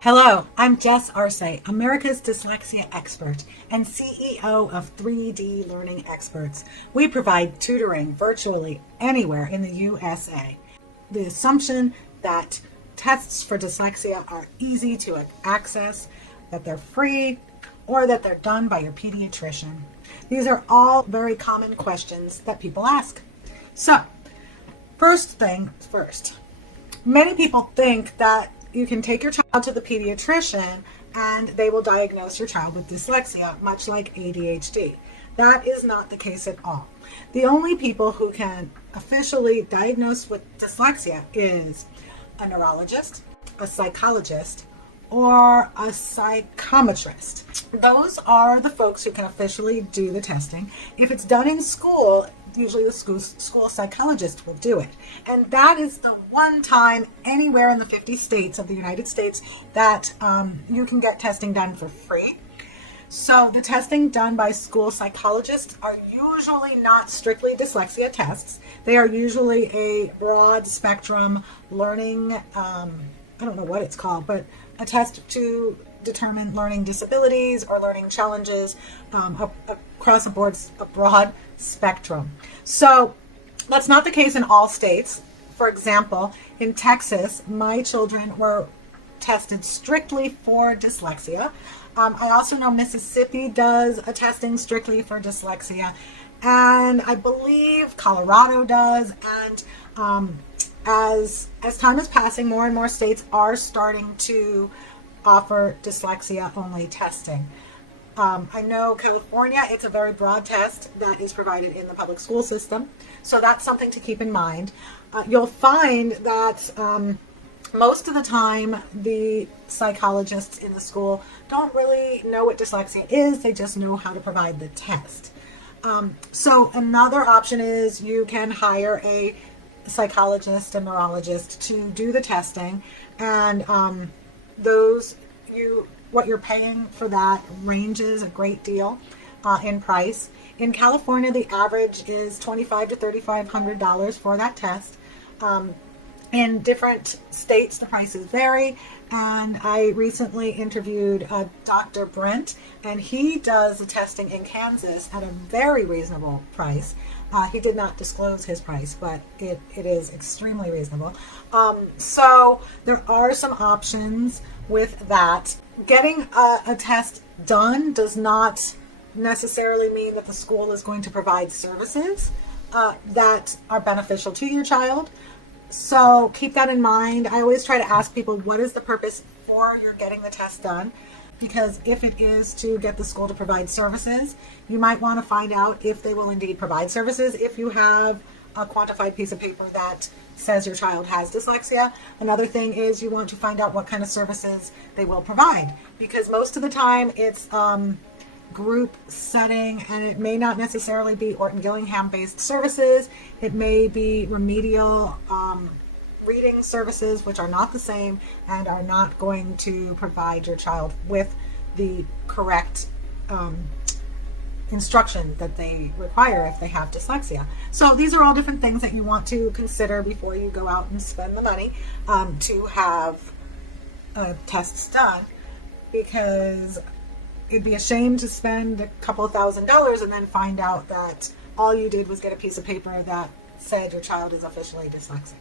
Hello, I'm Jess Arce, America's dyslexia expert and CEO of 3D Learning Experts. We provide tutoring virtually anywhere in the USA. The assumption that tests for dyslexia are easy to access, that they're free, or that they're done by your pediatrician. These are all very common questions that people ask. So, first thing first, many people think that you can take your child to the pediatrician and they will diagnose your child with dyslexia, much like ADHD. That is not the case at all. The only people who can officially diagnose with dyslexia is a neurologist, a psychologist, or a psychometrist. Those are the folks who can officially do the testing. If it's done in school, usually the school psychologist will do it. And that is the one time anywhere in the 50 states of the United States that you can get testing done for free. So the testing done by school psychologists are usually not strictly dyslexia tests. They are usually a broad spectrum learning, I don't know what it's called, but a test to determine learning disabilities or learning challenges across a broad spectrum. So that's not the case in all states. For example, in Texas, my children were tested strictly for dyslexia. I also know Mississippi does a testing strictly for dyslexia, and I believe Colorado does. And as time is passing, more and more states are starting to offer dyslexia only testing. I know California, it's a very broad test that is provided in the public school system. So that's something to keep in mind. You'll find that most of the time the psychologists in the school don't really know what dyslexia is. They just know how to provide the test. So another option is you can hire a psychologist and neurologist to do the testing, and what you're paying for that ranges a great deal in price. In California, the average is $2,500 to $3,500 for that test. In different states, the prices vary, and I recently interviewed Dr. Brent, and he does the testing in Kansas at a very reasonable price. He did not disclose his price, but it is extremely reasonable. So there are some options with that. Getting a test done does not necessarily mean that the school is going to provide services that are beneficial to your child. So keep that in mind. I always try to ask people, what is the purpose for your getting the test done? Because if it is to get the school to provide services, you might want to find out if they will indeed provide services if you have a quantified piece of paper that says your child has dyslexia. Another thing is you want to find out what kind of services they will provide, because most of the time it's group setting, and it may not necessarily be Orton Gillingham based services. It may be remedial reading services, which are not the same and are not going to provide your child with the correct instruction that they require if they have dyslexia. So these are all different things that you want to consider before you go out and spend the money to have tests done, because it'd be a shame to spend a couple of $1,000s and then find out that all you did was get a piece of paper that said your child is officially dyslexic.